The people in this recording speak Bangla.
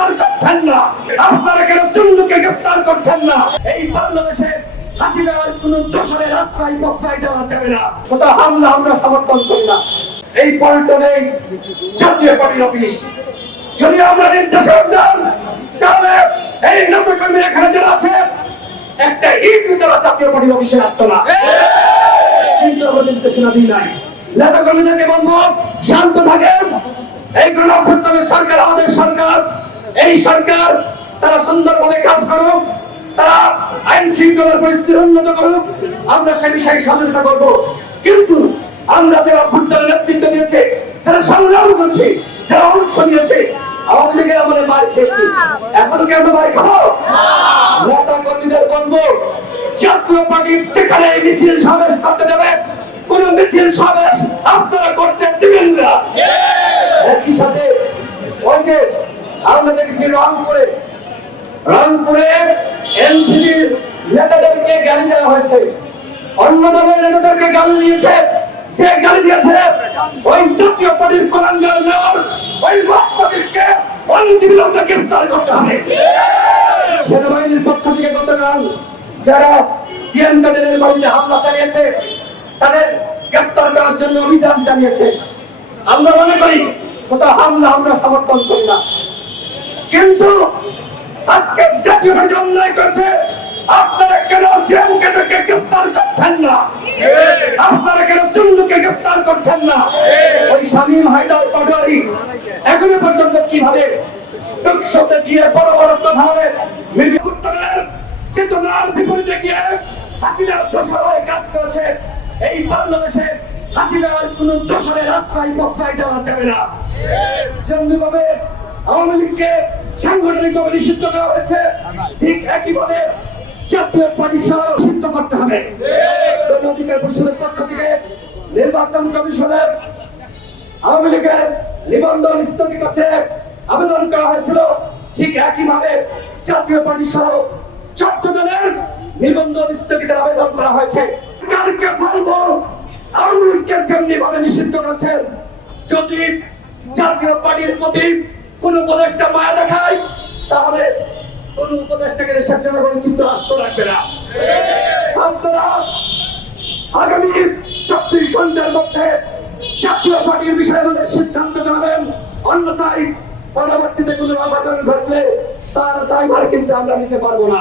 গ্রেফতার করছেন না? আপনারা কেন চুন্নুকে গ্রেফতার করছেন না? এই বাংলাদেশে হাসিনার কোন দোষরের আশ্রয় প্রশ্রয় দেওয়া যাবে না। ওটা হামলা আমরা সমর্থন করি না। এই পল্টনে জাতীয় পার্টির অফিস যদি আমরা নির্দেশক দেন, তাহলে এই নবকর্মী এখানে যারা আছে একটা ইট তারা জাতীয় পার্টির অফিসে রাখতো না। কিন্তু আমরা নির্দেশনা দিই নাই। নেতা কর্মীদেরকে বলবো শান্ত থাকেন। এই গণঅভ্যুত্থানের সরকার আমাদের সরকার, এই সরকার তারা সুন্দরভাবে কাজ করুক, তারা আইন শৃঙ্খলার পরিস্থিতি উন্নত করুক, আমরা সে বিষয়ে সহযোগিতা করবো। কিন্তু আমরা যে অভ্যুত্থানের নেতৃত্ব দিয়েছে, যারা সংগ্রাম করছে, যারা অংশ নিয়েছে, আওয়ামী লীগের আমাদের মার খেয়েছি, এখনো কি আমরা মার খাবো? নেতা কর্মীদের বলবো জাতীয় পার্টি যেখানে মিছিল সমাবেশ করতে যাবে, কোন মিছিল সমাবেশ আপনারা করতে দিবেন না। একই সাথে ওই যে আমরা দেখেছি রংপুরে এনসিপির নেতাদেরকে গালি দেওয়া হয়েছে, অন্য দলের নেতাদেরকে গালি দিয়েছে। যে গালি দিয়েছে ওই জাতীয় পার্টির কোরআনগার মেয়র, ওই মুখ্যমন্ত্রীকে অনতিবিলম্বে গ্রেফতার করতে হবে। সেনাবাহিনীর পক্ষ থেকে গতকাল যারা জিএম কাদেরের বাড়িতে হামলা চালিয়েছে, তাদের গ্রেফতার করার জন্য অভিযান চালিয়েছে। আমরা মনে করি ওটা হামলা আমরা সমর্থন করি না। কিন্তু আজকে জাতীয় পার্টি অন্যায় করেছে, আপনারা কেন জিএম কাদেরকে গ্রেফতার করছেন না? আপনারা কেন চুন্নুকে গ্রেফতার করছেন না? ওই শামীম হায়দার পাটোয়ারি এখনো পর্যন্ত কিভাবে টকশোতে গিয়ে বড় বড় কথা বলে মিডিয়া উত্তরের চেতনার বিপরীতে গিয়ে হাসিনার দোষর হয়ে কাজ করেছে। এই বাংলাদেশে হাসিনার কোন দোষরের আশ্রয় প্রশ্রয় দেওয়া যাবে না। যেমনিভাবে আওয়ামী লীগকে সাংগঠনিকভাবে নিষিদ্ধ করা হয়েছে, ঠিক একইভাবে জাতীয় পার্টি সহ নিষিদ্ধ করতে হবে। অধিকার পরিষদের পক্ষ থেকে নির্বাচন কমিশনের আওয়ামী লীগের নিবন্ধন স্থগিত আছে আবেদন করা হয়েছিল, ঠিক একইভাবে জাতীয় পার্টি সহ 14 দলের নিবন্ধন স্থগিতের আবেদন করা হয়েছে। কালকে বলবো আওয়ামী লীগকে যেমনি ভাবে নিষিদ্ধ করেছেন, যদি জাতীয় পার্টির প্রতি কোন উপদেষ্টা মায়া দেখায়, তাহলে কোন উপদেষ্টাকে দেশের জনগণ কিন্তু আস্থা রাখবে না। আপনারা আগামী 24 ঘন্টার মধ্যে জাতীয় পার্টির বিষয়ে আমাদের সিদ্ধান্ত জানাবেন, অন্যথায় পরবর্তীতে কোনো অঘটন ঘটলে তার দায়ভার কিন্তু আমরা নিতে পারবো না।